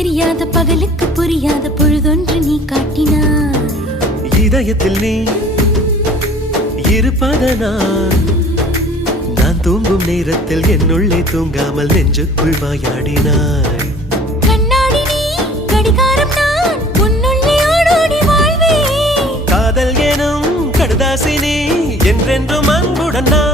தெரியாத பகலுக்கு புரியாத பொழுதொன்று நீ காட்டினாய். இதயத்தில் நீ இருப்பதனால் நான் தூங்கும் நேரத்தில் என்னுள்ளே தூங்காமல் நெஞ்சுக்குள் வாயாடினாய். கண்ணாடி நீ கடிகாரம் நான் உன்னுள்ளே ஓடோடி வாழ்வே. காதல் எனும் கடுதாசி நீ என்றென்றும் அன்புடன் நான்